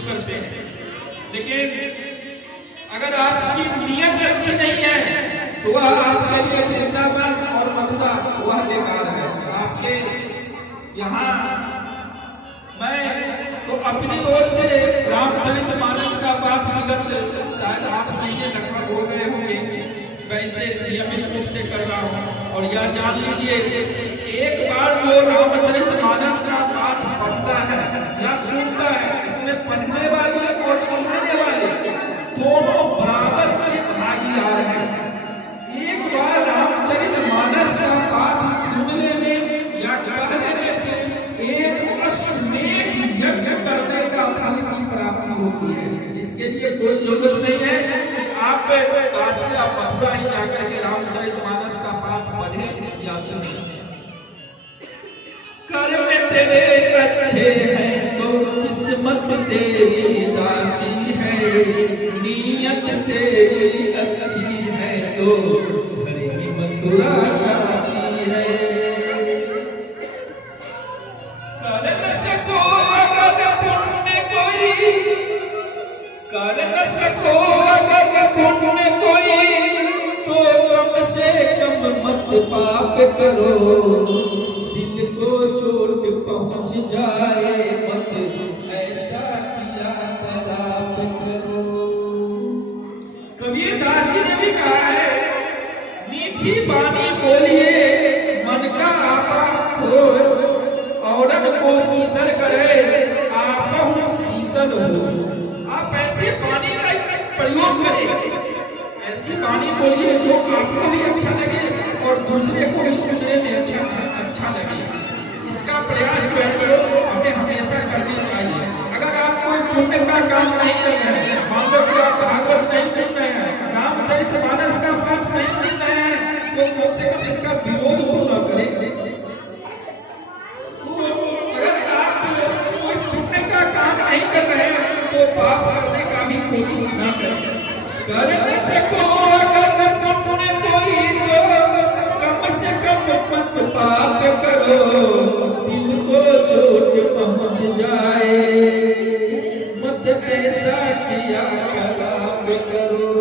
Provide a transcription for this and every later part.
कुछ करते हैं, लेकिन अगर आपकी नीयत अच्छी नहीं है तो वह आपके लिए वृंदावन और मथुरा वह बेकार है। आपके यहाँ मैं तो अपनी ओर से रामचरितमानस का पाठ विगत शायद 8 महीने लगभग हो गए होंगे, वैसे नियमित रूप से कर रहा हूँ। और यह जान लीजिए, एक बार जो रामचरितमानस का पाठ पढ़ता है या सुनता है, इसमें पढ़ने वाले और सुनने वाले दोनों बराबर के भागीदार हैं। एक बार रामचरितमानस का पाठ सुनने में या कहने से एक अश्वमेध यज्ञ करने का फल की प्राप्ति होती है। इसके लिए कोई जरूरत नहीं है कि आप काशी या मथुरा ही जाकर के रामचरितमानस का पाठ पढ़ें या सुनें। कर्म तेरे अच्छे हैं तो किस्मत तेरी दासी है, नीयत तेरी अच्छी है तो भरी मथुरा काशी है। कर न सको अगर पुण्य कोई, कर न सको अगर पुण्य कोई तो कम से कम मत पाप करो। को चोट पहुंच जाए मत ऐसा किया खराब करो। कबीरदास जी ने भी कहा है, मीठी बानी बोलिए मन का आपा हो, औरन को शीतल करे आप शीतल हो। आप ऐसे पानी का प्रयोग करें, ऐसी बानी बोलिए जो आपको भी अच्छा लगे और दूसरे को भी सुनने में अच्छा लगे। इसका प्रयास जो है तो हमें हमेशा करनी चाहिए। अगर आप कोई पुण्य का काम नहीं कर रहे हैं, मान लो कि आप भागवत नहीं सुन रहे हैं, रामचरितमानस का पाठ नहीं सुन रहे हैं, तो कम से कम इसका विरोध तो न करें। तो अगर आप कोई पुण्य का काम नहीं कर रहे हैं तो पाप करने का भी कोशिश न करें। कर न सको अगर पुण्य कोई तो कम से कम मत पाप करो। दिल को चोट पहुंच जाए मत ऐसा किया खराब करो।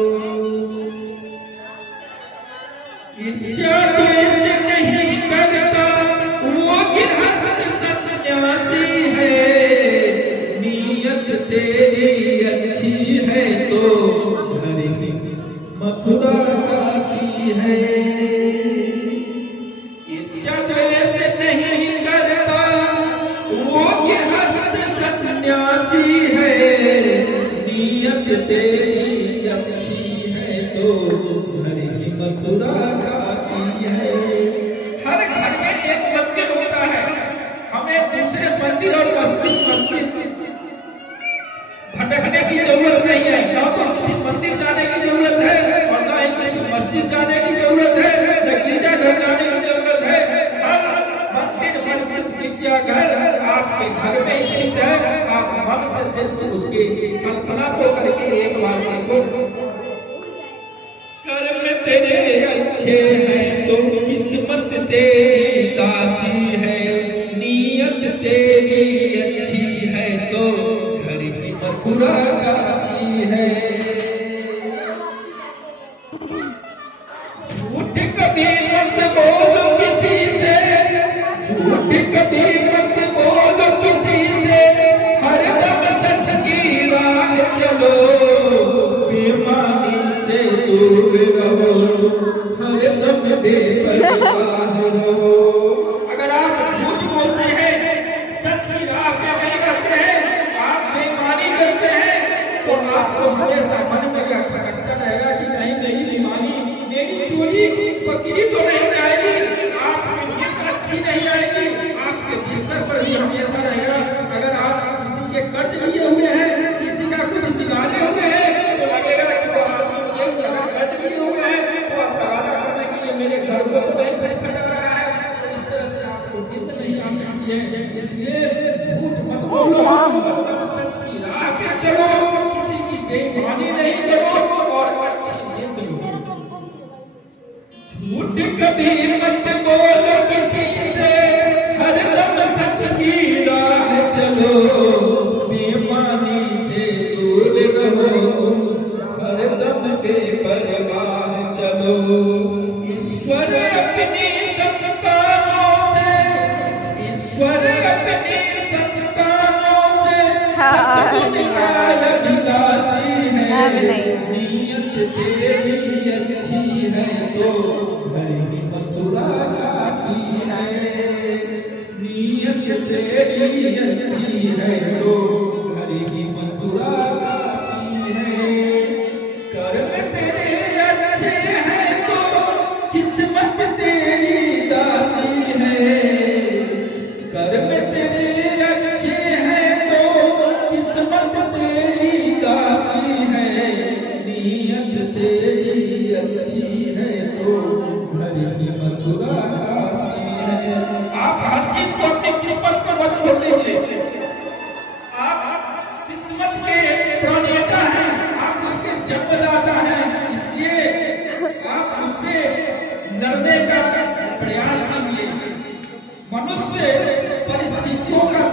ईर्ष्या द्वेष नहीं करता वो गृहस्थ सन्यासी है, नीयत तेरी अच्छी है तो भरी मथुरा काशी है। ईर्ष्या द्वेष नहीं करता वो गृहस्थ सन्यासी है, नीयत तेरी अच्छी है तो भरी मथुरा काशी है। हर घर में एक मंदिर होता है, हमें दूसरे मंदिर और मस्जिद भटकने की जरूरत नहीं है। ना तो किसी मंदिर जाने की जरूरत है और ना ही किसी मस्जिद जाने की जरूरत है, न गिरजाघर जाने की जरूरत है। हर मंदिर मस्जिद गिरजाघर आपके घर में स्थित है। आप मन से सिर्फ उसकी कल्पना तो करके एक बार देखो। कर्म तेरे अच्छे हैं तो किस्मत तेरी दासी है, नीयत तेरी अच्छी है तो घर की मथुरा काशी है। झूठ कभी मत बोलो किसी से, झूठ कभी मत बोलो किसी से, हरदम सच की राह चलो। बेईमानी से दूर रहो, हरदम बेपरवाह रहो। अगर आप झूठ बोलते हैं, सच की राह पे नहीं करते हैं, आप बेईमानी करते हैं, तो आपको हमेशा मन में खटकता रहेगा कि नहीं मेरी बेईमानी, मेरी चोरी पकड़ी तो नहीं जाएगी, आपकी नीयत अच्छी नहीं आएगी, आपके बिस्तर पर भी हमेशा रहेगा। अगर आप किसी के कर्ज लिए हुए हैं, किसी का कुछ बिगाड़े हुए हैं, तो लगेगा कि वो आदमी मुझे अगर कर्ज लिए हुए हैं तो आप लगाना करने के लिए मेरे घर को तो नहीं खटक रहा है। तो इस तरह से आपको नींद नहीं आ सकती है। इसलिए झूठ मत बोलो, सच की राह पे चलो, किसी की बेईमानी नहीं करो और अच्छी नींद लो। झूठ कभी मत बोलो किसी से, हरदम सच की राह चलो। बेईमानी से का अभिलाषी है, अब नहीं। नीयत तेरी अच्छी है तो घर की मथुरा काशी है। नीयत तेरी अच्छी है तो घर की मथुरा काशी है। कर्म तेरे अच्छे हैं तो किस्मत तेरी दासी है। कर्म तेरे अच्छे हैं तो किस्मत तेरी दासी है। नीयत तेरी अच्छी है तो घर की मथुरा काशी है। आप हर चीज को अपनी किस्मत को मत छोड़ दीजिए। आप किस्मत के प्रणेता हैं, आप उसके जन्मदाता हैं, इसलिए आप उससे लड़ने का प्रयास कीजिए। मनुष्य परिस्थितियों का